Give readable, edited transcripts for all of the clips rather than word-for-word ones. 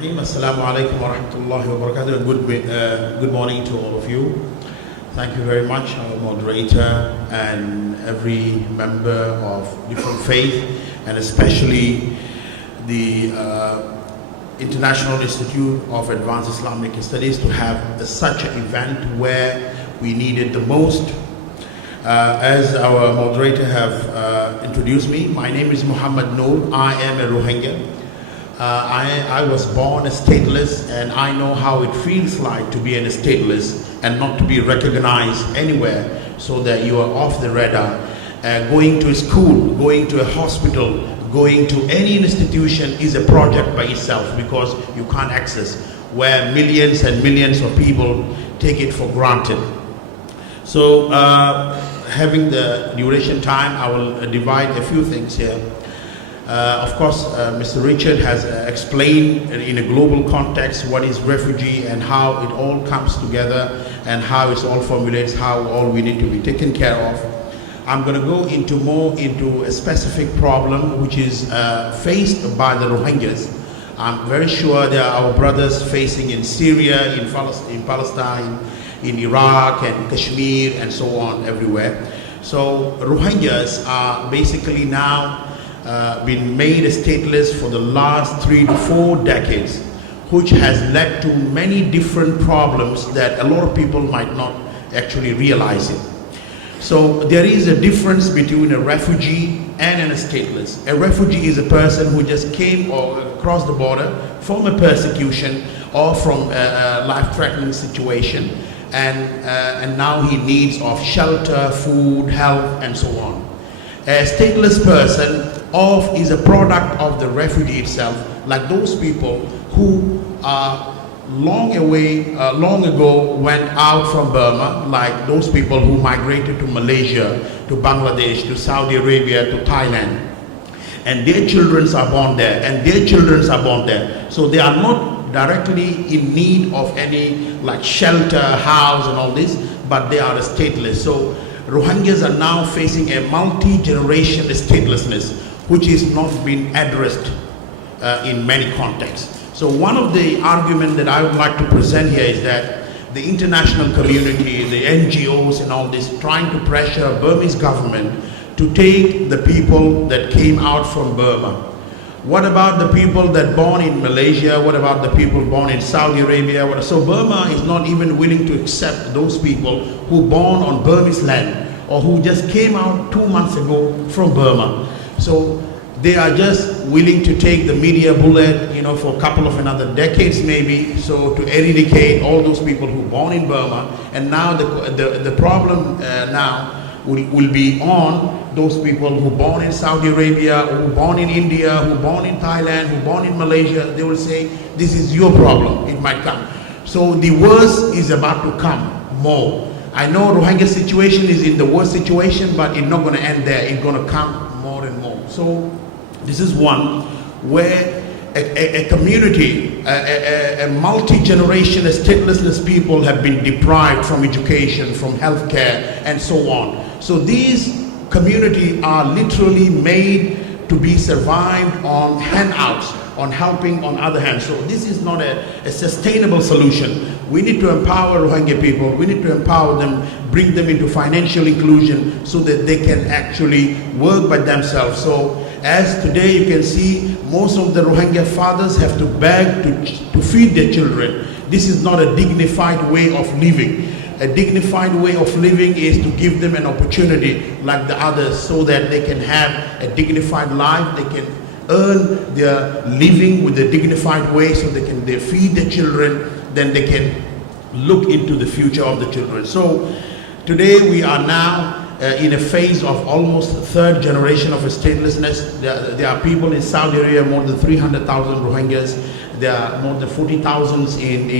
Bismillahirrahmanirrahim. Assalamu alaikum wa rahmatullahi wa barakatuh. Good morning to all of you. Thank you very much, our moderator and every member of different faith, and especially the International Institute of Advance Islamic Studies to have such an event where we need it the most. As our moderator have introduced me, my name is Mohammad Noor. I am a Rohingya. I was born a stateless, and I know how it feels like to be a stateless and not to be recognized anywhere, so that you are off the radar. Going to a school, going to a hospital, going to any institution is a project by itself because you can't access, where millions and millions of people take it for granted. So having the duration time, I will divide a few things here. Of course, Mr. Richard has explained in a global context what is refugee and how it all comes together and how it all formulates how all we need to be taken care of. I'm going to go into a specific problem which is faced by the Rohingyas. I'm very sure there are our brothers facing in Syria, in Palestine, in Iraq and Kashmir and so on everywhere. So Rohingyas are basically now been made stateless for the last 3 to 4 decades, which has led to many different problems that a lot of people might not actually realize it. So there is a difference between a refugee and a stateless. A refugee is a person who just came or across the border from a persecution or from a life-threatening situation, and now he needs of shelter, food, health, and so on. A stateless person is a product of the refugee itself, like those people who long ago went out from Burma, like those people who migrated to Malaysia, to Bangladesh, to Saudi Arabia, to Thailand, and their children are born there, and their children are born there. So they are not directly in need of any like shelter, house and all this, but they are stateless. So Rohingyas are now facing a multi-generation statelessness, which is not being addressed in many contexts. So one of the arguments that I would like to present here is that the international community, the NGOs and all this, trying to pressure Burmese government to take the people that came out from Burma. What about the people that born in Malaysia? What about the people born in Saudi Arabia? So Burma is not even willing to accept those people who born on Burmese land or who just came out 2 months ago from Burma. So they are just willing to take the media bullet, for a couple of another decades maybe, so to eradicate all those people who born in Burma. And now the problem now will be on those people who born in Saudi Arabia, who born in India, who born in Thailand, who born in Malaysia. They will say, this is your problem, it might come. So the worst is about to come more. I know Rohingya situation is in the worst situation, but it's not going to end there. It's going to come more and more. So this is one where a community, a multi-generation statelessness people have been deprived from education, from healthcare, and so on. So these communities are literally made to be survived on handouts, on helping on other hands. So this is not a sustainable solution. We need to empower Rohingya people. We need to empower them, bring them into financial inclusion so that they can actually work by themselves. So as today you can see, most of the Rohingya fathers have to beg to feed their children. This is not a dignified way of living. A dignified way of living is to give them an opportunity like the others so that they can have a dignified life, they can earn their living with a dignified way so they feed their children, then they can look into the future of the children. So today we are now in a phase of almost third generation of statelessness. There are people in Saudi Arabia, more than 300,000 Rohingyas. There are more than 40,000 in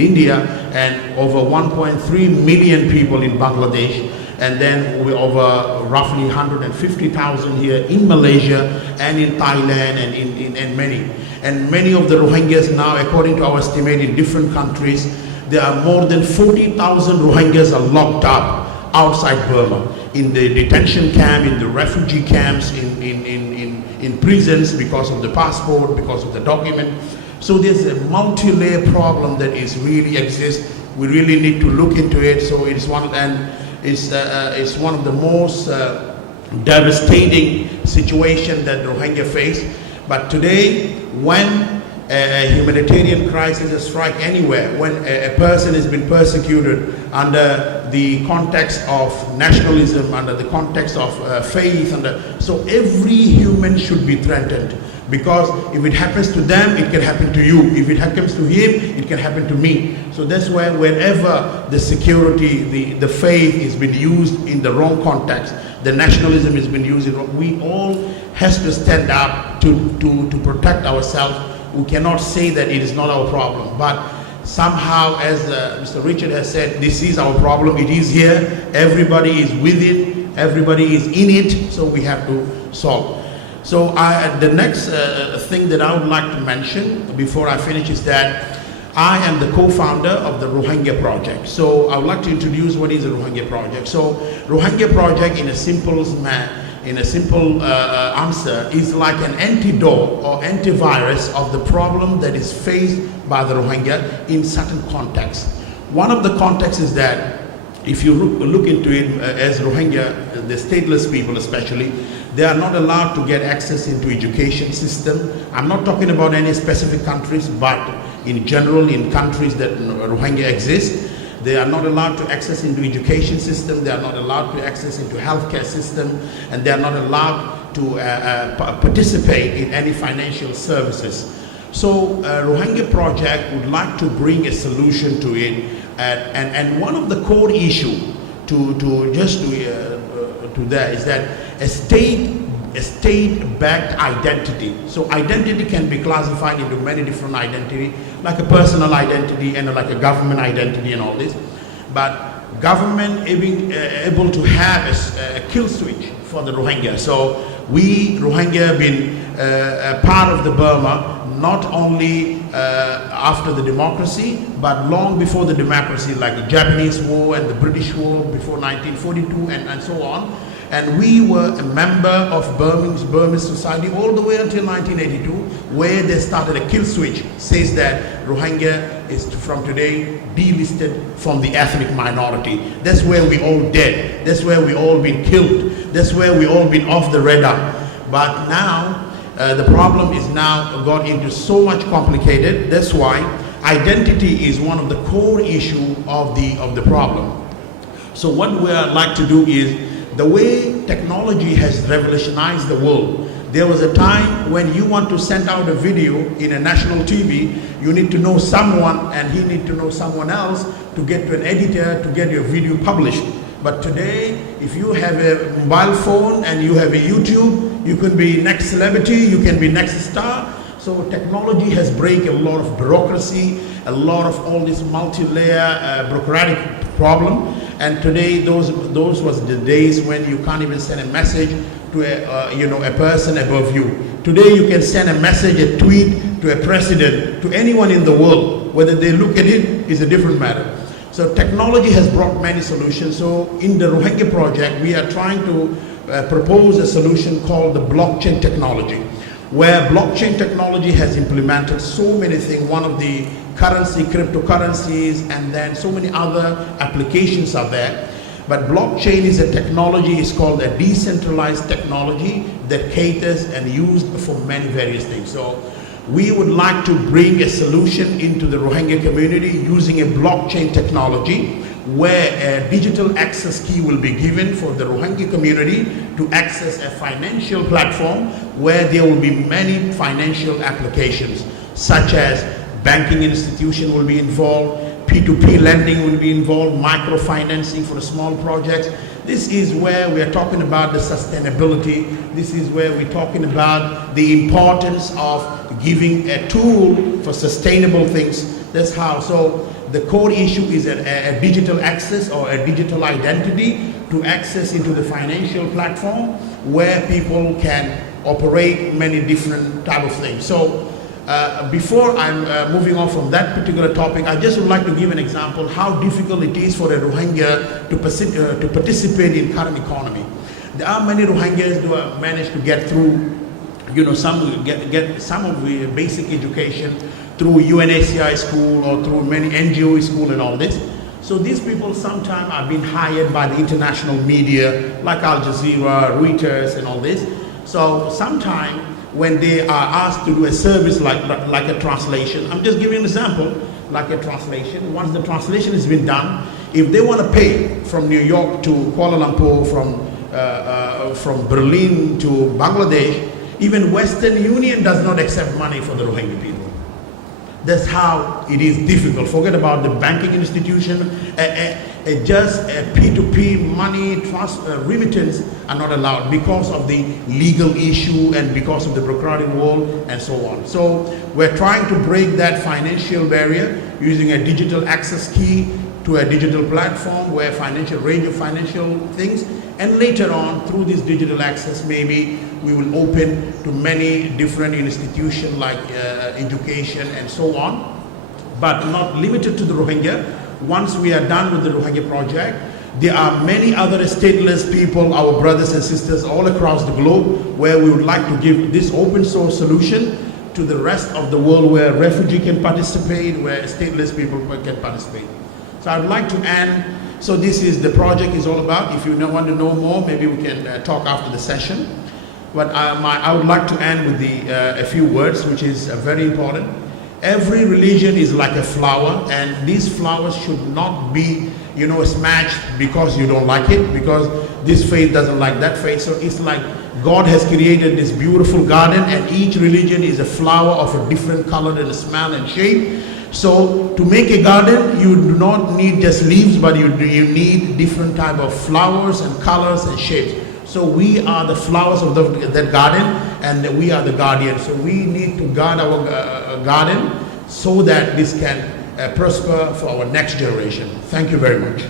India, and over 1.3 million people in Bangladesh. And then we over roughly 150,000 here in Malaysia and in Thailand and in many. And many of the Rohingyas now, according to our estimate in different countries, there are more than 40,000 Rohingyas are locked up outside Burma, in the detention camp, in the refugee camps, in prisons because of the passport, because of the document. So there's a multi-layer problem that is really exists. We really need to look into it. So it's one of, and it's one of the most devastating situation that Rohingya face. But today, when a humanitarian crisis has struck anywhere, when a person has been persecuted under the context of nationalism, under the context of faith, so every human should be threatened. Because if it happens to them, it can happen to you. If it happens to him, it can happen to me. So that's why wherever the security, the faith is been used in the wrong context, the nationalism has been used, we all has to stand up to protect ourselves. We cannot say that it is not our problem. But somehow, as Mr. Richard has said, this is our problem. It is here. Everybody is with it. Everybody is in it. So we have to solve. So the next thing that I would like to mention before I finish is that I am the co-founder of the Rohingya project. So I would like to introduce what is the Rohingya project. So Rohingya project in a simple answer is like an antidote or antivirus of the problem that is faced by the Rohingya in certain contexts. One of the contexts is that if you look into it as Rohingya, the stateless people especially, they are not allowed to get access into education system. I'm not talking about any specific countries, but in general in countries that Rohingya exist, they are not allowed to access into education system, they are not allowed to access into healthcare system, and they are not allowed to participate in any financial services. So Rohingya project would like to bring a solution to it, and one of the core issue to that is that a state-backed identity. So identity can be classified into many different identity, like a personal identity and like a government identity and all this. But government able to have a kill switch for the Rohingya. So we Rohingya have been a part of the Burma, not only after the democracy, but long before the democracy, like the Japanese War and the British War before 1942 and so on. And we were a member of Burmese society all the way until 1982, where they started a kill switch, says that Rohingya is from today delisted from the ethnic minority. That's where we all dead. That's where we all been killed. That's where we all been off the radar. But now, the problem is now got into so much complicated. That's why identity is one of the core issue of the problem. So what we like to do is, the way technology has revolutionized the world, there was a time when you want to send out a video in a national TV, you need to know someone and he need to know someone else to get to an editor to get your video published. But today, if you have a mobile phone and you have a YouTube, you can be next celebrity, you can be next star. So technology has break a lot of bureaucracy, a lot of all this multi-layer bureaucratic problem. And today, those was the days when you can't even send a message to a person above you. Today, you can send a message, a tweet to a president, to anyone in the world. Whether they look at it is a different matter. So technology has brought many solutions. So in the Rohingya project, we are trying to propose a solution called the blockchain technology, where blockchain technology has implemented so many things. One of the currency, cryptocurrencies, and then so many other applications are there. But blockchain is a technology, it's called a decentralized technology that caters and used for many various things. So we would like to bring a solution into the Rohingya community using a blockchain technology, where a digital access key will be given for the Rohingya community to access a financial platform where there will be many financial applications, such as banking institution will be involved, P2P lending will be involved, microfinancing for small projects. This is where we are talking about the sustainability. This is where we're talking about the importance of giving a tool for sustainable things. That's how. So the core issue is a digital access or a digital identity to access into the financial platform where people can operate many different type of things. So before I'm moving on from that particular topic, I just would like to give an example how difficult it is for a Rohingya to participate in current economy. There are many Rohingyas who have managed to get through, some get some of the basic education through UNHCR school or through many NGO school and all this. So these people sometimes are being hired by the international media like Al Jazeera, Reuters and all this. So sometimes when they are asked to do a service like a translation, I'm just giving an example, like a translation, once the translation has been done, if they want to pay from New York to Kuala Lumpur, from Berlin to Bangladesh, even Western Union does not accept money for the Rohingya people. That's how it is difficult. Forget about the banking institution, just a P2P money remittance are not allowed because of the legal issue and because of the bureaucratic wall and so on. So we're trying to break that financial barrier using a digital access key to a digital platform where range of financial things, and later on through this digital access maybe we will open to many different institutions like education and so on, but not limited to the Rohingya. Once we are done with the Rohingya project, there are many other stateless people, our brothers and sisters all across the globe, where we would like to give this open source solution to the rest of the world where refugee can participate, where stateless people can participate. So I'd like to end. So this is the project is all about. If you want to know more, maybe we can talk after the session. But I would like to end with a few words, which is very important. Every religion is like a flower, and these flowers should not be, smashed because you don't like it, because this faith doesn't like that faith. So it's like God has created this beautiful garden, and each religion is a flower of a different color and smell and shape. So to make a garden, you do not need just leaves, but you need different type of flowers and colors and shapes. So we are the flowers of that garden, and we are the guardians. So we need to guard our garden so that this can prosper for our next generation. Thank you very much.